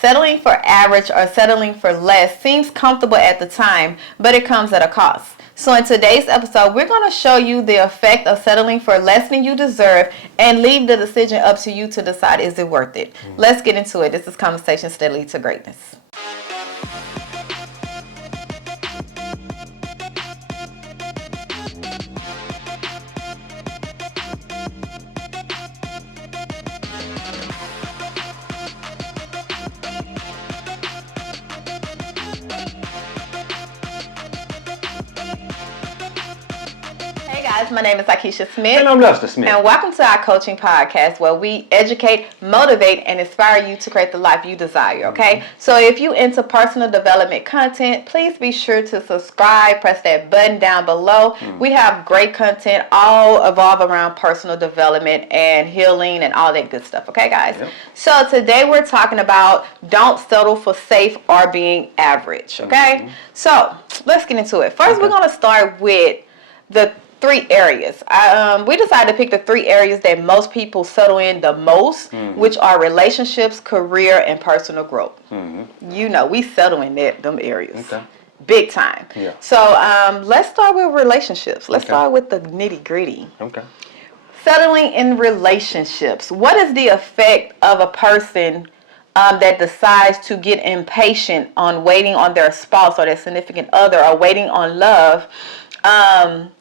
Settling for average or settling for less seems comfortable at the time, but it comes at a cost. So in today's episode, we're going to show you the effect of settling for less than you deserve and leave the decision up to you to decide, is it worth it? Let's get into it. This is Conversations That Lead to Greatness. My name is Akeisha Smith. And I'm Lester Smith. And welcome to our coaching podcast where we educate, motivate, and inspire you to create the life you desire, okay? So if you into personal development content, please be sure to subscribe, press that button down below. We have great content all evolve around personal development and healing and all that good stuff, okay, guys? Yep. So today we're talking about don't settle for safe or being average, okay? So let's get into it. First, we're going to start with the three areas. We decided to pick the three areas that most people settle in the most, which are relationships, career, and personal growth. You know, we settle in them areas. Okay. Big time. Yeah. So let's start with relationships. Let's start with the nitty gritty. Okay. Settling in relationships. What is the effect of a person that decides to get impatient on waiting on their spouse or their significant other or waiting on love?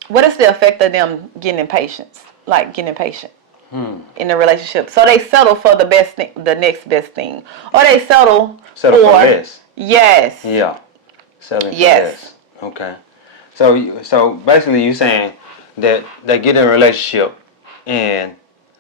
What is the effect of them getting impatient? Like getting impatient in a relationship. So they settle for the best thing, the next best thing. Or they settle for less. Yes. Yeah. Settling for less. Okay. So basically you're saying that they get in a relationship and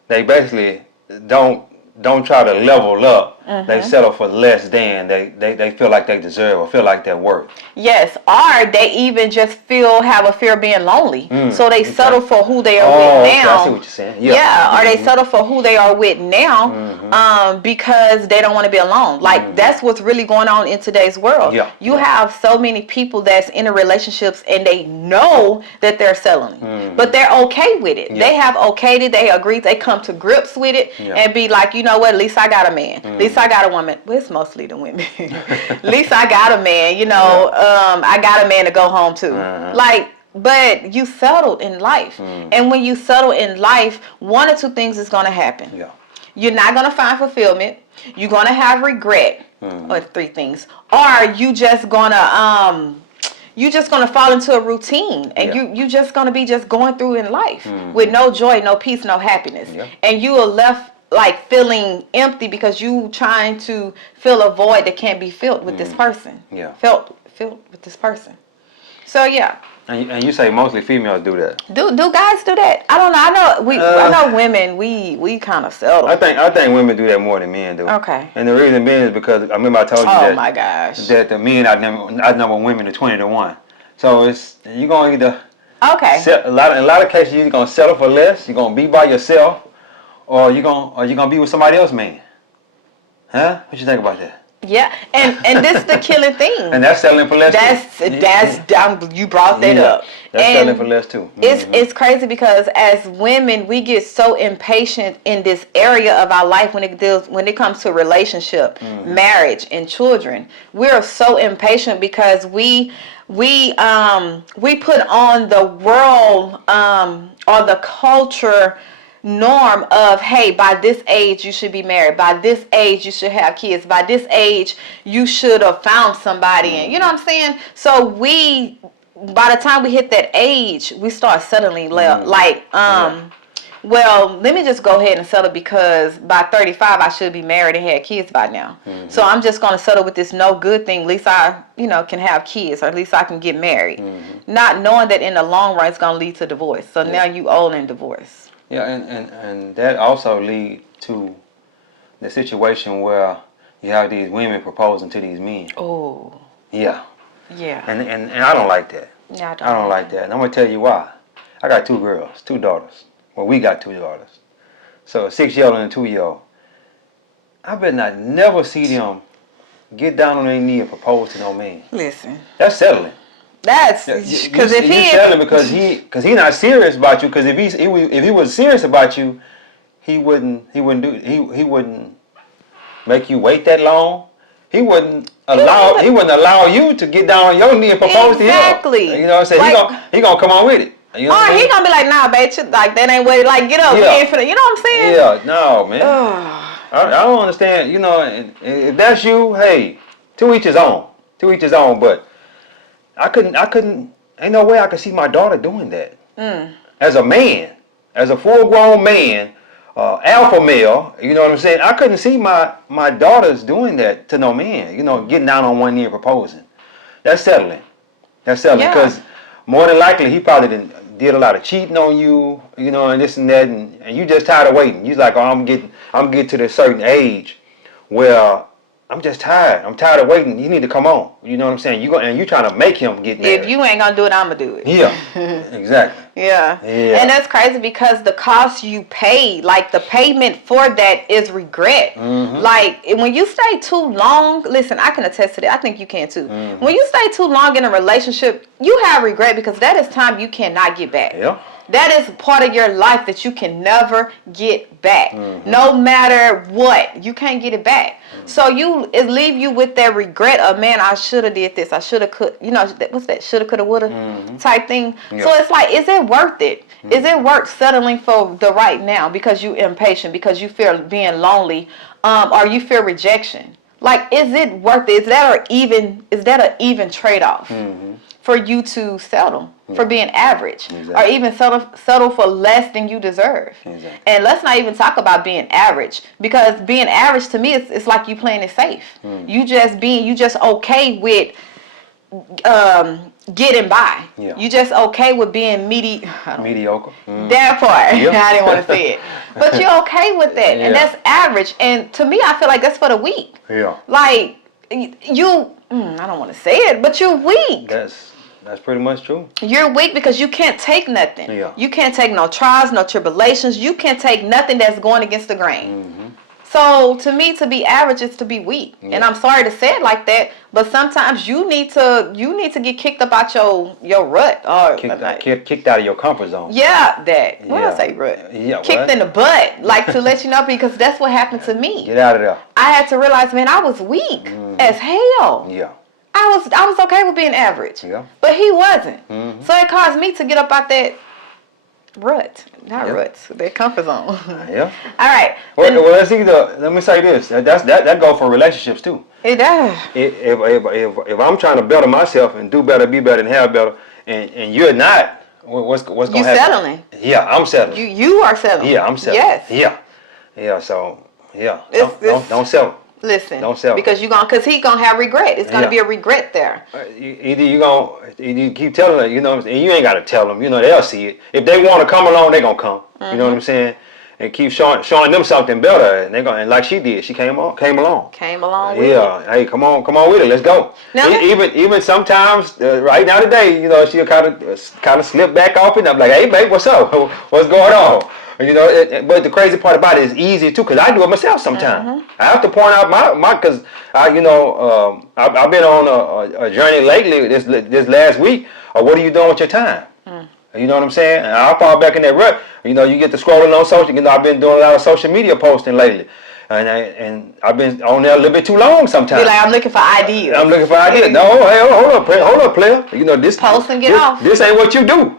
they basically don't try to level up. They settle for less than they feel like they deserve or feel like they're worth. Yes, or they even just have a fear of being lonely. So they settle for who they are with now. I see what you're saying. Yeah. Or they settle for who they are with now because they don't want to be alone. Like that's what's really going on in today's world. Yeah. You have so many people that's in relationships and they know that they're settling, but they're okay with it. They have okayed it. They agreed. They come to grips with it and be like, you know what? At least I got a man. At least I got a woman. Well, it's mostly the women. At least I got a man. You know, I got a man to go home to. Like, but you settled in life, and when you settle in life, one or two things is going to happen. Yeah. You're not going to find fulfillment. You're going to have regret, or three things, or you just going to fall into a routine, and you just going to be just going through in life with no joy, no peace, no happiness, and you are left like feeling empty because you trying to fill a void that can't be filled with this person. Yeah. Filled with this person. So yeah. And you say mostly females do that. Do guys do that? I don't know. I know women. We kind of settle. I think women do that more than men do. Okay. And the reason being is because I remember I told you that. Oh my gosh. That the men outnumber women to 20-1. So you're gonna either a lot of cases you're gonna settle for less. You're gonna be by yourself. Or you gonna be with somebody else, man? Huh? What you think about that? Yeah, and this is the killing thing. And that's settling for less. You brought that up. That's settling for less too. It's crazy because as women we get so impatient in this area of our life when it comes to relationship, marriage, and children. We're so impatient because we put on the world or the culture norm of, hey, by this age you should be married, by this age you should have kids, by this age you should have found somebody, and you know what I'm saying? So by the time we hit that age, we start settling well, let me just go ahead and settle because by 35 I should be married and had kids by now. So I'm just going to settle with this no good thing. At least I, can have kids, or at least I can get married. Not knowing that in the long run it's going to lead to divorce. So now you old and divorced. Yeah, and that also lead to the situation where you have these women proposing to these men. Oh. Yeah. Yeah. And I don't like that. Yeah, I don't like that. And I'm gonna tell you why. I got two daughters. Well, we got two daughters. So a 6-year-old and a 2-year-old. I bet not never see them get down on their knee and propose to no man. Listen. That's settling. That's because if he's settling because he's not serious about you. Because if he was serious about you, he wouldn't make you wait that long. he wouldn't allow you to get down on your knee and propose to him. Exactly. You know what I'm saying? Like, he gonna come on with it. You know what I'm he saying? gonna be like, nah, bitch, like that ain't what it, like, get up, Yeah. we ain't finna, you know what I'm saying? Yeah, no, man. I don't understand. You know, and if that's you, hey, to each his own. To each his own. But I couldn't. Ain't no way I could see my daughter doing that. As a man, as a full-grown man, alpha male. You know what I'm saying? I couldn't see my daughters doing that to no man. You know, getting down on one knee and proposing. That's settling. That's settling. Yeah. Because more than likely, he probably did a lot of cheating on you. You know, and this and that, and you just tired of waiting. You're like, oh, I'm getting to this certain age where I'm just tired. I'm tired of waiting. You need to come on. You know what I'm saying? You trying to make him get married. If you ain't gonna do it, I'ma do it. Yeah, exactly. Yeah. And that's crazy because the cost you pay, like the payment for that is regret. Like when you stay too long, listen, I can attest to that. I think you can too. When you stay too long in a relationship, you have regret because that is time you cannot get back. Yeah. That is part of your life that you can never get back. No matter what, you can't get it back. So it leave you with that regret of, man, I should have did this. I should have could, you know, what's that? Shoulda, coulda, woulda type thing. Yeah. So it's like, is it worth it? Is it worth settling for the right now because you impatient, because you fear being lonely, or you fear rejection? Like, is it worth it? Is that an even trade-off for you to settle for being average, or even settle for less than you deserve? And let's not even talk about being average, because being average to me it's like you playing it safe. You just okay with getting by. You just okay with being mediocre. That part. I didn't want to say it, but you're okay with that, and that's average. And to me, I feel like that's for the weak. Like you, I don't want to say it, but you're weak. That's pretty much true. You're weak because you can't take nothing. You can't take no trials, no tribulations. You can't take nothing that's going against the grain. So to me, to be average is to be weak. And I'm sorry to say it like that, but sometimes you need to get kicked up out your rut, or kicked out of your comfort zone. Yeah, that. What did I say, rut? Yeah, kicked in the butt, like, to let you know, because that's what happened to me. Get out of there. I had to realize, man, I was weak as hell. Yeah. I was okay with being average. Yeah. But he wasn't. So it caused me to get up out that rut. Not ruts, that comfort zone. Yeah. All right. Well, let me say this. That goes for relationships too. It does. If I'm trying to better myself and do better, be better, and have better, and you're not, what's going to happen? You settling. Yeah, I'm settling. You are settling. Yeah, I'm settling. Yes. Yeah. So don't settle. Listen, don't settle, because he gonna have regret. It's gonna be a regret there. Either you keep telling them, you know, and you ain't gotta tell them. You know, they'll see it. If they want to come along, they gonna come. You know what I'm saying? And keep showing them something better, and and like she did, she came along. Came along with it. Hey, come on with it. Let's go. Now, even sometimes right now today, you know, she'll kind of slip back off, and I'm like, hey, babe, what's up? What's going on? You know, but the crazy part about it is easy too, because I do it myself sometimes. I have to point out my because I've been on a journey lately this last week. What are you doing with your time? You know what I'm saying? And I'll fall back in that rut. You know, you get to scrolling on social. You know, I've been doing a lot of social media posting lately. And I've been on there a little bit too long sometimes. Be like, I'm looking for ideas. No, hey, hold up, player. You know, post and get off. This ain't what you do.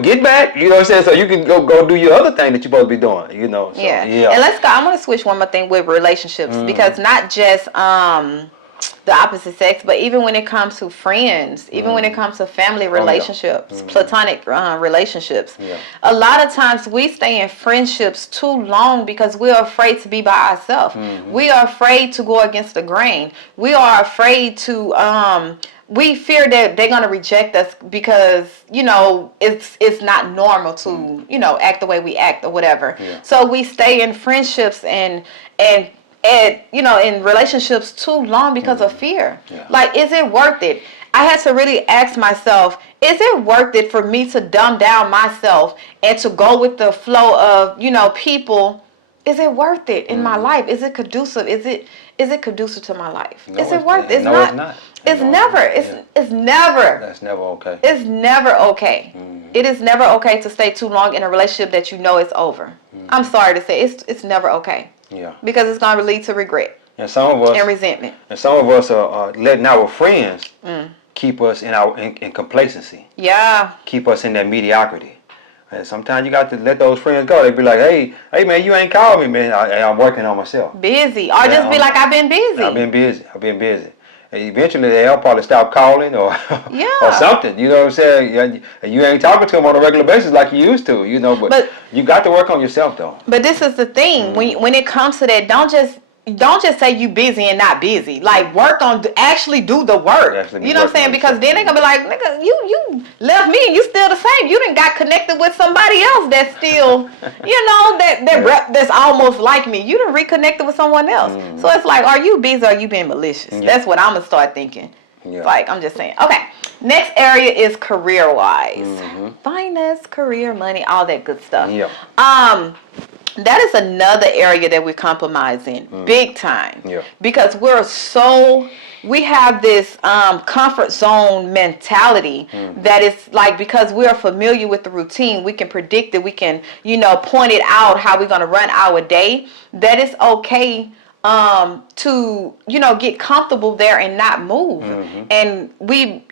Get back. You know what I'm saying? So you can go do your other thing that you're supposed to be doing. You know. So, yeah. And let's go. I'm gonna switch one more thing with relationships, because not just the opposite sex, but even when it comes to friends, even when it comes to family relationships, platonic relationships, a lot of times we stay in friendships too long because we're afraid to be by ourselves. We are afraid to go against the grain. We are afraid to we fear that they're gonna reject us because, you know, it's not normal to, you know, act the way we act or whatever. So we stay in friendships and you know, in relationships too long because of fear. Like, is it worth it? I had to really ask myself, is it worth it for me to dumb down myself and to go with the flow of, you know, people? Is it worth it in my life? Is it conducive? Is it conducive to my life? No, is it worth it? It's not. It's never. It's never. That's never okay. It's never okay. It is never okay to stay too long in a relationship that you know is over. I'm sorry to say, it's never okay. Yeah. Because it's going to lead to regret. And some of us and resentment. And some of us are letting our friends keep us in complacency. Yeah. Keep us in that mediocrity. And sometimes you got to let those friends go. They be like, hey man, you ain't called me, man. I'm working on myself. Busy. Or just be like, I've been busy. I've been busy. And eventually they'll probably stop calling or or something. You know what I'm saying? You ain't talking to them on a regular basis like you used to, you know, but you got to work on yourself though. But this is the thing. When it comes to that, don't just say you busy and not busy. Like, work on, actually do the work. You know what I'm saying? Because then they're going to be like, nigga, you left me and you still the same. You done got connected with somebody else that's still, you know, that's almost like me. You done reconnected with someone else. So it's like, are you busy or are you being malicious? That's what I'm going to start thinking. Like, I'm just saying. Okay. Next area is career-wise. Finance, career, money, all that good stuff. That is another area that we're compromising big time. Because we have this comfort zone mentality that is like, because we're familiar with the routine, we can predict it, we can, you know, point it out how we're going to run our day, that it's okay to, you know, get comfortable there and not move. And we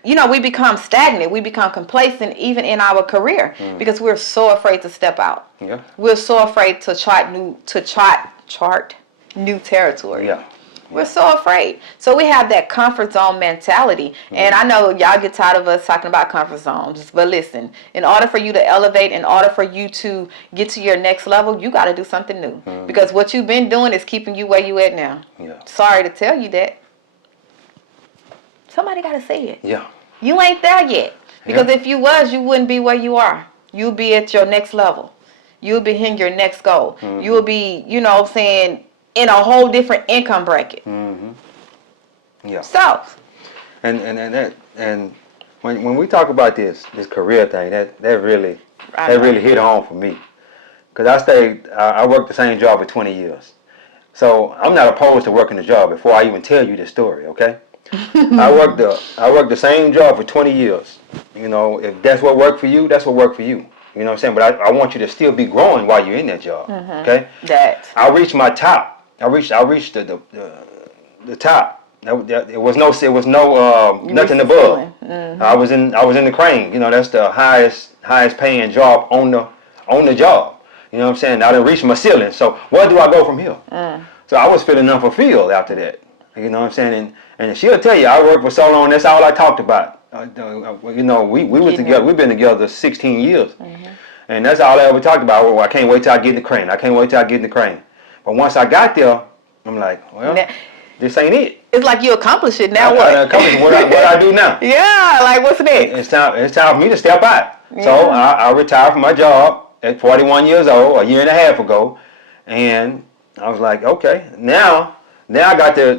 become stagnant. We become complacent even in our career because we're so afraid to step out. We're so afraid to chart new territory. We're so afraid. So we have that comfort zone mentality. And I know y'all get tired of us talking about comfort zones. But listen, in order for you to elevate, in order for you to get to your next level, you got to do something new. Because what you've been doing is keeping you where you at now. Sorry to tell you that. Somebody got to say it. You ain't there yet. Because if you was, you wouldn't be where you are. You'll be at your next level. You'll be hitting your next goal. You'll be, you know what I'm saying, in a whole different income bracket. So, and when we talk about this career thing, that really hit home for me, because I worked the same job for 20 years, so I'm not opposed to working the job. Before I even tell you this story, okay? I worked the same job for 20 years. You know, if that's what worked for you, that's what worked for you. You know what I'm saying? But I want you to still be growing while you're in that job. Okay? I reached my top. I reached the top. It was no nothing above. I was in the crane. You know, that's the highest paying job on the job. You know what I'm saying? I didn't reach my ceiling. So where do I go from here? So I was feeling unfulfilled after that. You know what I'm saying? And she'll tell you, I worked for so long. That's all I talked about. You know, we was together. We've been together 16 years, and that's all I ever talked about. Well, I can't wait till I get in the crane. I can't wait till I get in the crane. But once I got there, I'm like, well, this ain't it. It's like you accomplished it. Now what? I accomplished what I do now. Like what's next? It's time for me to step out. So I retired from my job at 41 years old, a year and a half ago, and I was like, okay, now I got to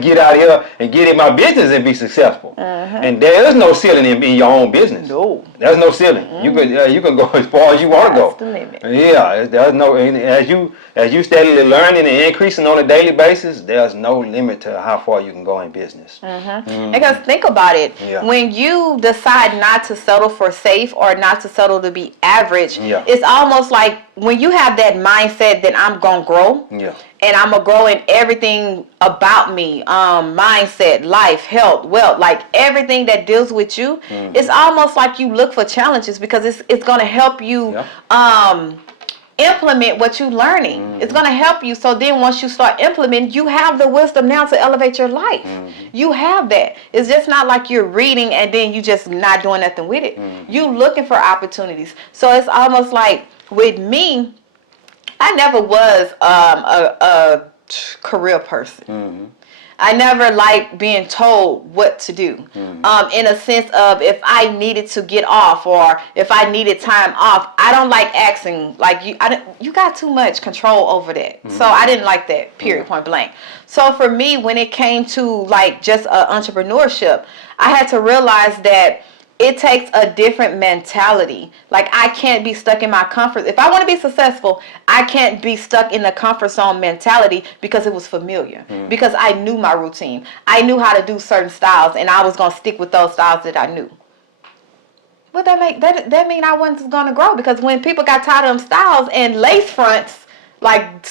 get out here and get in my business and be successful. And there is no ceiling in your own business. No, there's no ceiling. You can go as far as you want to go. That's the limit. There's no, as you steadily learning and increasing on a daily basis, there's no limit to how far you can go in business. Because think about it, when you decide not to settle for safe or not to settle to be average, it's almost like when you have that mindset that I'm gonna grow. And I'm going to grow in everything about me, mindset, life, health, wealth, like everything that deals with you. It's almost like you look for challenges because it's going to help you implement what you're learning. It's going to help you. So then once you start implementing, you have the wisdom now to elevate your life. You have that. It's just not like you're reading and then you just not doing nothing with it. You looking for opportunities. So it's almost like with me, I never was a career person. I never liked being told what to do. In a sense of if I needed to get off or if I needed time off, I don't like asking. Like you got too much control over that. So I didn't like that. Period. Point blank. So for me, when it came to like just entrepreneurship, I had to realize that it takes a different mentality. Like I can't be stuck in my comfort. If I want to be successful, I can't be stuck in the comfort zone mentality because it was familiar. Because I knew my routine. I knew how to do certain styles and I was going to stick with those styles that I knew. But that mean I wasn't going to grow because when people got tired of them styles and lace fronts, Like,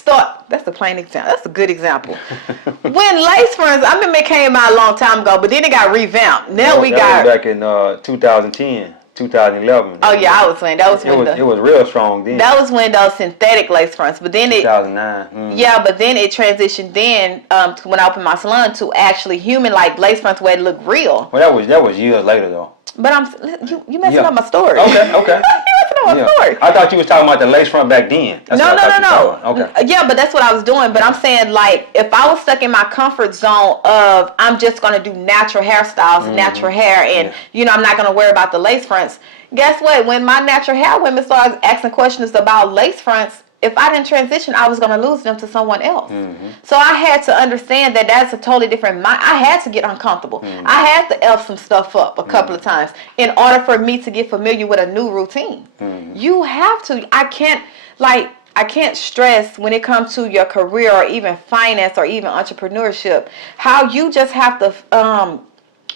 that's a plain example. That's a good example. When lace fronts, I remember it came out a long time ago, but then it got revamped. Now we got. That was back in 2010, 2011. Oh, yeah, I was saying. That was it was real strong then. That was when those synthetic lace fronts. But then 2009. Mm. Yeah, but then it transitioned then when I opened my salon to actually human like lace fronts where it looked real. Well, that was years later though. But you messing up my story. Okay. You messing up my story. I thought you was talking about the lace front back then. That's No. Okay. Yeah, but that's what I was doing. But I'm saying, like, if I was stuck in my comfort zone of I'm just gonna do natural hairstyles, natural hair, and I'm not gonna worry about the lace fronts. Guess what? When my natural hair women started asking questions about lace fronts, if I didn't transition, I was going to lose them to someone else. So I had to understand that that's a totally different mind. I had to get uncomfortable. I had to F some stuff up a couple of times in order for me to get familiar with a new routine. You have to. I can't stress when it comes to your career or even finance or even entrepreneurship, how you just have to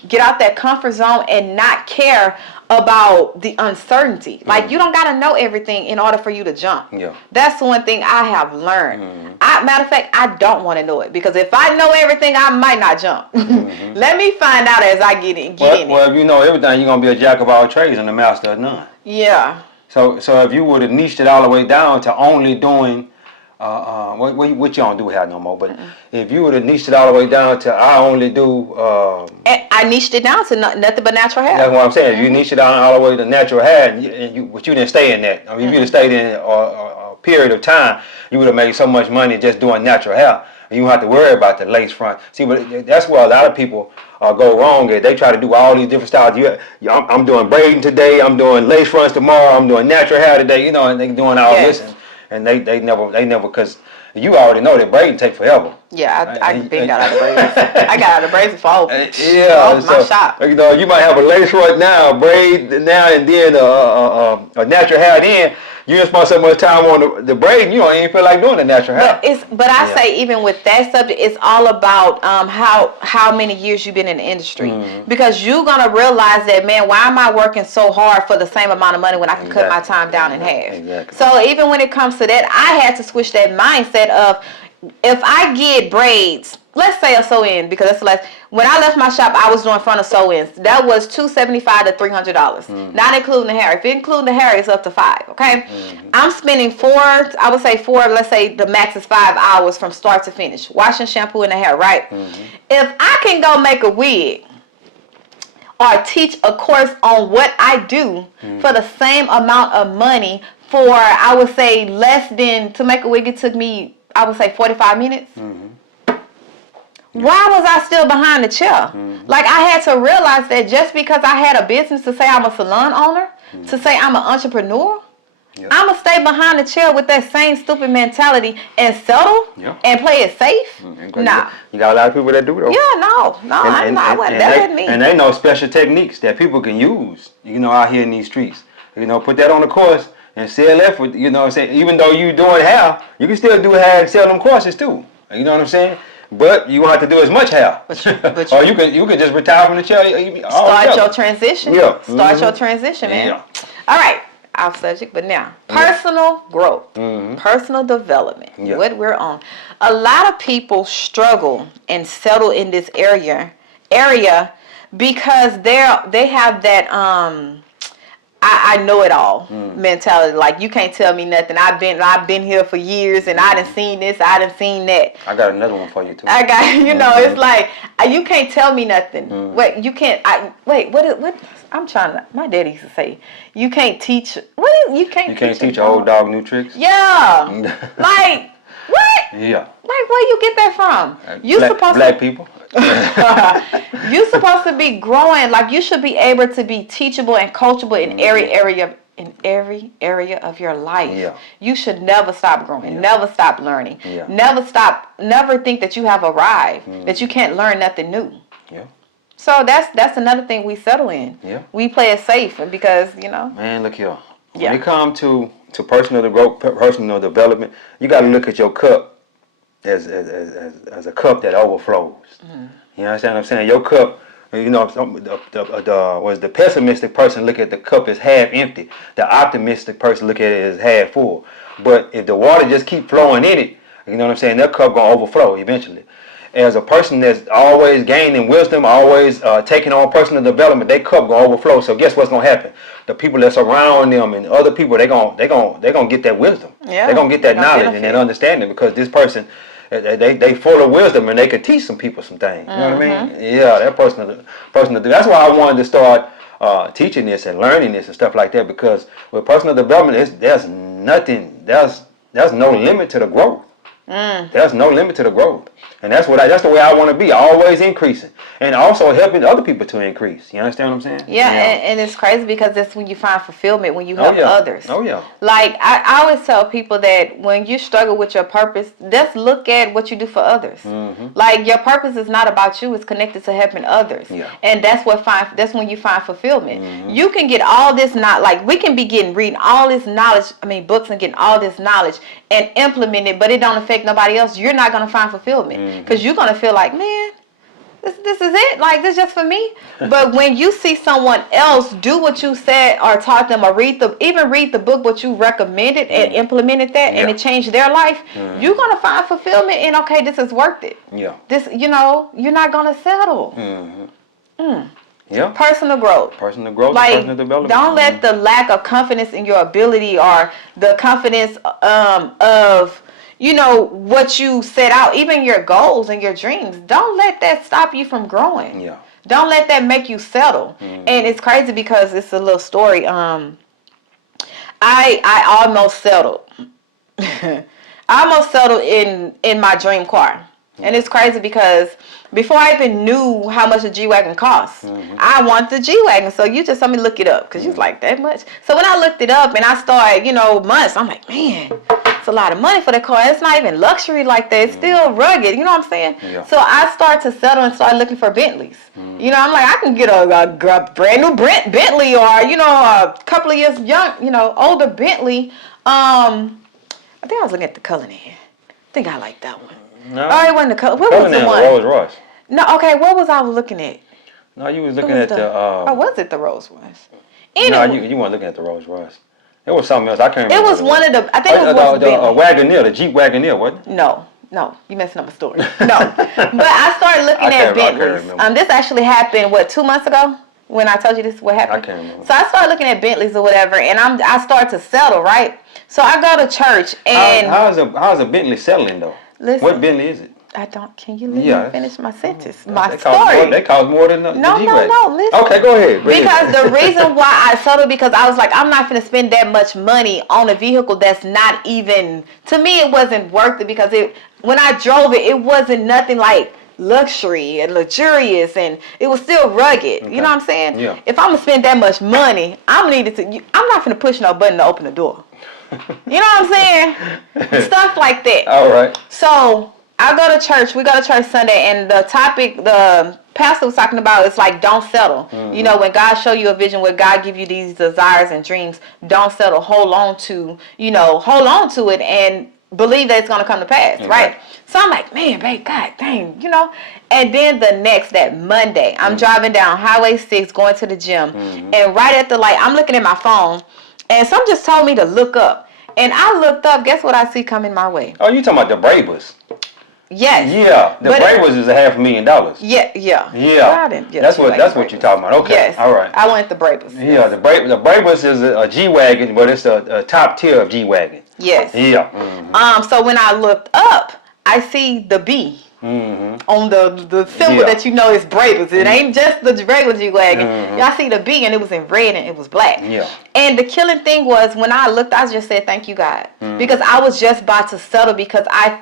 get out that comfort zone and not care about the uncertainty. Like, you don't got to know everything in order for you to jump. Yeah. That's one thing I have learned. Matter of fact, I don't want to know it, because if I know everything, I might not jump. Let me find out as I get in. Well, if you know everything, you're going to be a jack of all trades and a master of none. Yeah. So if you would have niched it all the way down to only doing what you don't do hair no more, but if you would have niched it all the way down to I only do I niched it down to nothing but natural hair. That's what I'm saying. You niched it down all the way to natural hair, but you didn't stay in that. I mean, if you'd have stayed in a period of time, you would have made so much money just doing natural hair. You don't have to worry about the lace front. See, but that's where a lot of people go wrong. They try to do all these different styles. I'm doing braiding today. I'm doing lace fronts tomorrow. I'm doing natural hair today. And they doing all this. And they never, because you already know that braiding take forever. Yeah, I've been got out of braids. I got out of braids before I opened my shop. You might have a lace front now, braid now, and then a natural hair then. You just spend so much time on the braid, you don't even feel like doing the natural hair. But I say, even with that subject, it's all about how many years you've been in the industry. Because you're gonna realize that, man, why am I working so hard for the same amount of money when I can cut my time down in half? Exactly. So even when it comes to that, I had to switch that mindset of, if I get braids, let's say a sew-in, because that's less. When I left my shop, I was doing front of sew-ins. That was $275 to $300, not including the hair. If you include the hair, it's up to $5. Okay, I'm spending I would say four. Let's say the max is 5 hours from start to finish, washing, shampoo, and the hair. Right? If I can go make a wig or teach a course on what I do for the same amount of money, for I would say less than, to make a wig, it took me, I would say, 45 minutes. Why was I still behind the chair? Like, I had to realize that just because I had a business, to say I'm a salon owner, to say I'm an entrepreneur, I'm going to stay behind the chair with that same stupid mentality and settle and play it safe? Nah. You got a lot of people that do though. Yeah, no. That wasn't me. And they know special techniques that people can use, out here in these streets. Put that on the course and sell that for, even though you doing hair, you can still do hair and sell them courses too. You know what I'm saying? But you won't have to do as much hair. Or you can just retire from the chair. Start your transition. Yeah. Start your transition, man. Yeah. All right. Off subject, but now personal growth, personal development. What we're on. A lot of people struggle and settle in this area because they have that I know it all mentality. Like, you can't tell me nothing. I've been here for years, and I done seen this, I done seen that. I got another one for you too. I got it's like, you can't tell me nothing. Wait, you can't. What? I'm trying to. My daddy used to say, you can't teach. You can't teach an old dog new tricks. Yeah. Like, what? Yeah. Like, where you get that from? Black people. You're supposed to be growing. Like, you should be able to be teachable and coachable in every area of your life. Yeah. You should never stop growing, never stop learning, never think that you have arrived, that you can't learn nothing new. Yeah. So that's another thing we settle in. Yeah. We play it safe, and because Man, look here. When it comes to personal growth, personal development, you got to look at your cup as a cup that overflows. You understand what I'm saying? Your cup You know, the pessimistic person look at the cup as half empty. The optimistic person look at it as half full. But if the water just keep flowing in it, you know what I'm saying, that cup gonna overflow eventually. As a person that's always gaining wisdom, always taking on personal development, their cup gonna overflow. So guess what's gonna happen? The people that's around them and other people, they gonna get that wisdom. Yeah, they're gonna get that knowledge benefit. and that understanding because this person, they full of wisdom and they could teach some people some things. You know what I mean? Yeah, that personal. That's why I wanted to start teaching this and learning this and stuff like that, because with personal development, there's no limit to the growth. There's no limit to the growth, and that's the way I want to be, always increasing, and also helping other people to increase. You understand what I'm saying? Yeah, and it's crazy because that's when you find fulfillment, when you help others. Oh yeah. Like I always tell people that when you struggle with your purpose, just look at what you do for others. Like your purpose is not about you; it's connected to helping others. Yeah. And that's when you find fulfillment. You can get all this we can be reading all this knowledge. I mean, books and getting all this knowledge and implement it, but it don't affect nobody else. You're not gonna find fulfillment because you're gonna feel like, man, this is it. Like, this just for me. But when you see someone else do what you said or taught them, or read the book what you recommended and implemented that, and it changed their life, you're gonna find fulfillment and okay, this is worth it. Yeah. This, you're not gonna settle. Yeah. Personal growth. Personal growth, like, personal development. Don't let the lack of confidence in your ability or the confidence of what you set out, even your goals and your dreams, don't let that stop you from growing. Yeah. Don't let that make you settle. And it's crazy because it's a little story. I almost settled. I almost settled in my dream car. And it's crazy because before I even knew how much a G-Wagon costs, I want the G-Wagon. So you just let me look it up because you was like, that much? So when I looked it up and I started, months, I'm like, man, it's a lot of money for that car. It's not even luxury like that. It's still rugged. You know what I'm saying? Yeah. So I started to settle and started looking for Bentleys. I'm like, I can get a brand new Bentley or, a couple of years young, older Bentley. I think I was looking at the Cullinan. I think I like that one. No. Oh, it wasn't the color. What was the one? Rolls Royce. No, okay. What was I looking at? No, you was looking at the. Oh, was it the Rolls Royce? Anyway, no, you weren't looking at the Rolls Royce. It was something else. I can't remember. It was one of the. I think it was the Wagoneer, the Jeep Wagoneer, wasn't it? No, you messing up my story. No, but I started looking at Bentleys. This actually happened 2 months ago when I told you this. What happened? I can't remember. So I started looking at Bentleys or whatever, and I started to settle, right? So I go to church and how's a Bentley settling though? Listen, what Bentley is it? Can you let me finish my sentence? My story. They cost more than the G-Wagon. No, listen. Okay, go ahead. Because the reason why I settled, because I was like, I'm not going to spend that much money on a vehicle that's not even, to me, it wasn't worth it because when I drove it, it wasn't nothing like luxury and luxurious, and it was still rugged. Okay. You know what I'm saying? Yeah. If I'm going to spend that much money, I'm not going to push no button to open the door. You know what I'm saying? Stuff like that. All right. So I go to church. We go to church Sunday, and the topic the pastor was talking about is like, don't settle. When God show you a vision, where God give you these desires and dreams, don't settle. Hold on to it and believe that it's going to come to pass, right? So I'm like, man, babe, God dang, And then that Monday, I'm driving down Highway 6 going to the gym, and right at the light, I'm looking at my phone, and some just told me to look up. And I looked up, guess what I see coming my way? Oh, you talking about the Brabus? Yes. Yeah, the Brabus is $500,000. Yeah. That's what you're talking about. Okay. Yes. All right. I want the Brabus. Yeah, yes. The Brabus is a G-Wagon, but it's a top tier of G-Wagon. Yes. Yeah. So when I looked up, I see the B on the symbol that is Brabus. It ain't just the regular G-Wagon. Y'all see the B, and it was in red and it was black. Yeah. And the killing thing was when I looked, I just said, thank you, God. Because I was just about to settle because I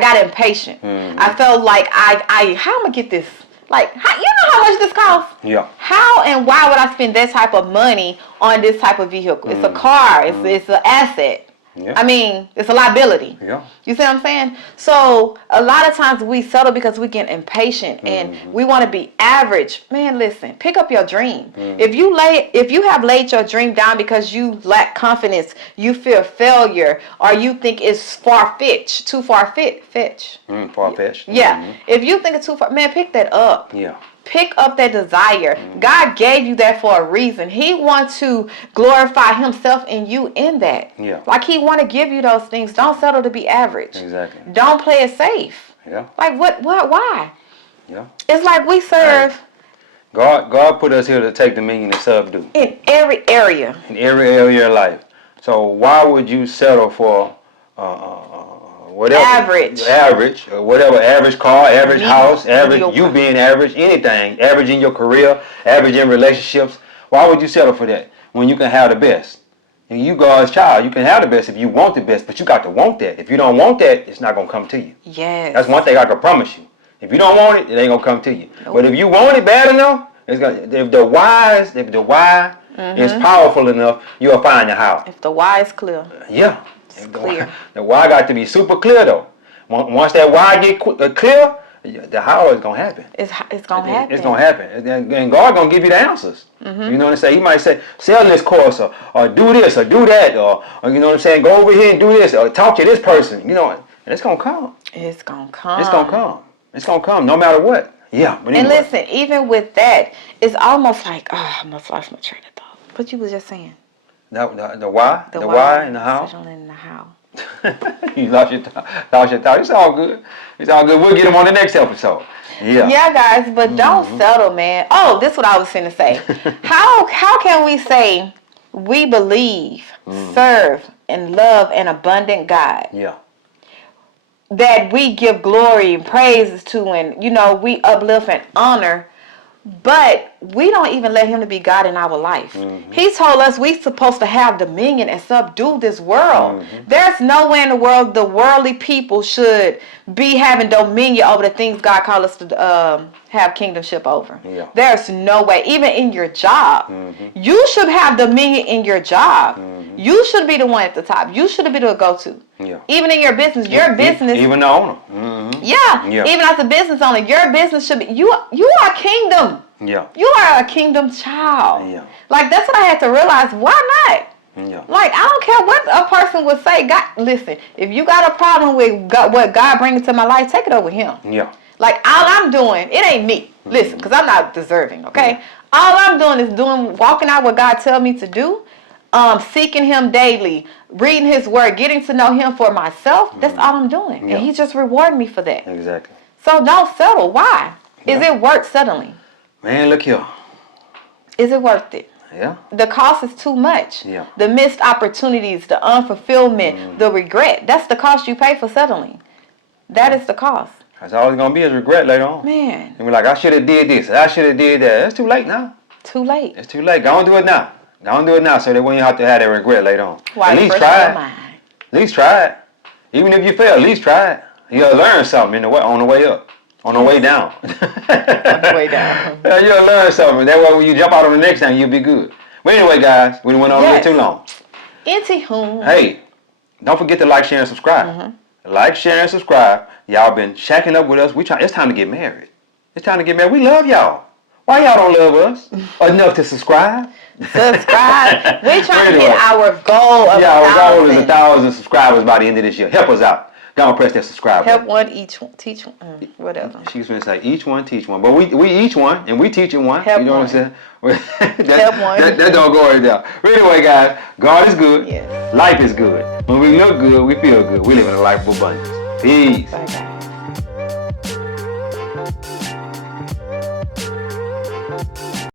got impatient. I felt like how am I going to get this? Like, you know how much this costs? Yeah. How and why would I spend that type of money on this type of vehicle? It's a car. It's an asset. Yeah. I mean, it's a liability. Yeah. You see what I'm saying? So a lot of times we settle because we get impatient and we want to be average. Man, listen, pick up your dream. If you have laid your dream down because you lack confidence, you fear failure, or you think it's far-fetched, too far-fetched. Far-fetched. Yeah. If you think it's too far, man, pick that up. Yeah. Pick up that desire. God gave you that for a reason. He wants to glorify himself in you in that. Yeah. Like he want to give you those things. Don't settle to be average. Exactly. Don't play it safe. Yeah. Like why? Yeah. It's like we serve God put us here to take dominion and subdue. in every area. In every area of life. So why would you settle for whatever average, or whatever, average car, average house, average you being average, anything, average in your career, average in relationships? Why would you settle for that when you can have the best? And you God's child, you can have the best if you want the best, but you got to want that. If you don't want that, it's not gonna come to you. Yes. That's one thing I can promise you. If you don't want it, it ain't gonna come to you. Nope. But if you want it bad enough, it's gonna. If the why is powerful enough, you'll find the how. If the why is clear. Yeah. It's clear. The why got to be super clear though. Once that why get clear, the how is gonna happen. It's gonna happen. It's gonna happen, and God gonna give you the answers. You know what I'm saying? He might say, sell this course, or do this, or do that, or you know what I'm saying? Go over here and do this, or talk to this person. You know, and it's gonna come. It's gonna come. It's gonna come. It's gonna come, no matter what. Yeah. But anyway. And listen, even with that, it's almost like, I almost lost my train of thought. What you was just saying? The why, the why, and the how. Settling the how. You lost your thought. It's all good. It's all good. We'll get them on the next episode. Yeah. Yeah, guys, but don't settle, man. Oh, this is what I was finna say. How can we say we believe, serve, and love an abundant God? Yeah. That we give glory and praises to, and we uplift and honor, but we don't even let him to be God in our life. He told us we supposed to have dominion and subdue this world. There's no way in the world the worldly people should be having dominion over the things God called us to have kingdomship over. Yeah. There's no way. Even in your job, you should have dominion in your job. You should be the one at the top. You should be the go-to. Yeah. Even in your business, business. Even the owner. Yeah. Even as a business owner, your business should be. You are kingdom. Yeah. You are a kingdom child. Yeah. Like that's what I had to realize. Why not? Yeah. Like I don't care what a person would say. God, listen. If you got a problem with what God brings into my life, take it up with Him. Yeah. Like all I'm doing, it ain't me. Listen, because I'm not deserving. Okay. All I'm doing is walking out what God tells me to do. Seeking Him daily, reading His Word, getting to know Him for myself. That's all I'm doing, and He's just rewarding me for that. Exactly. So don't settle. Why? Is it worth settling? Man, look here. Is it worth it? Yeah. The cost is too much. Yeah. The missed opportunities, the unfulfillment, the regret. That's the cost you pay for settling. That is the cost. That's always gonna be is regret later on. Man. And we're like, I should have did this. I should have did that. It's too late now. Too late. It's too late. Don't do it now. Don't do it now, so that when you have to have that regret later on. Why? At least try it. At least try it. Even if you fail, at least try it. You'll learn something on the way up. On the way down. On the way down. You'll learn something. That way when you jump out on the next time, you'll be good. But anyway, guys, we went on a little too long. Hey, don't forget to like, share, and subscribe. Like, share, and subscribe. Y'all been shacking up with us. It's time to get married. It's time to get married. We love y'all. Why y'all don't love us enough to subscribe? Subscribe. We're trying to hit our goal of 1,000. Our goal is 1,000 subscribers by the end of this year. Help us out. Go and press that subscribe button. Help one, each one, teach one, whatever. She's going to say each one, teach one. But we each one, and we teaching one. Help you know one. what I'm saying? Help one. That don't go right there. But anyway, guys, God is good. Yes. Life is good. When we look good, we feel good. We live in a life of abundance. Peace. Bye-bye.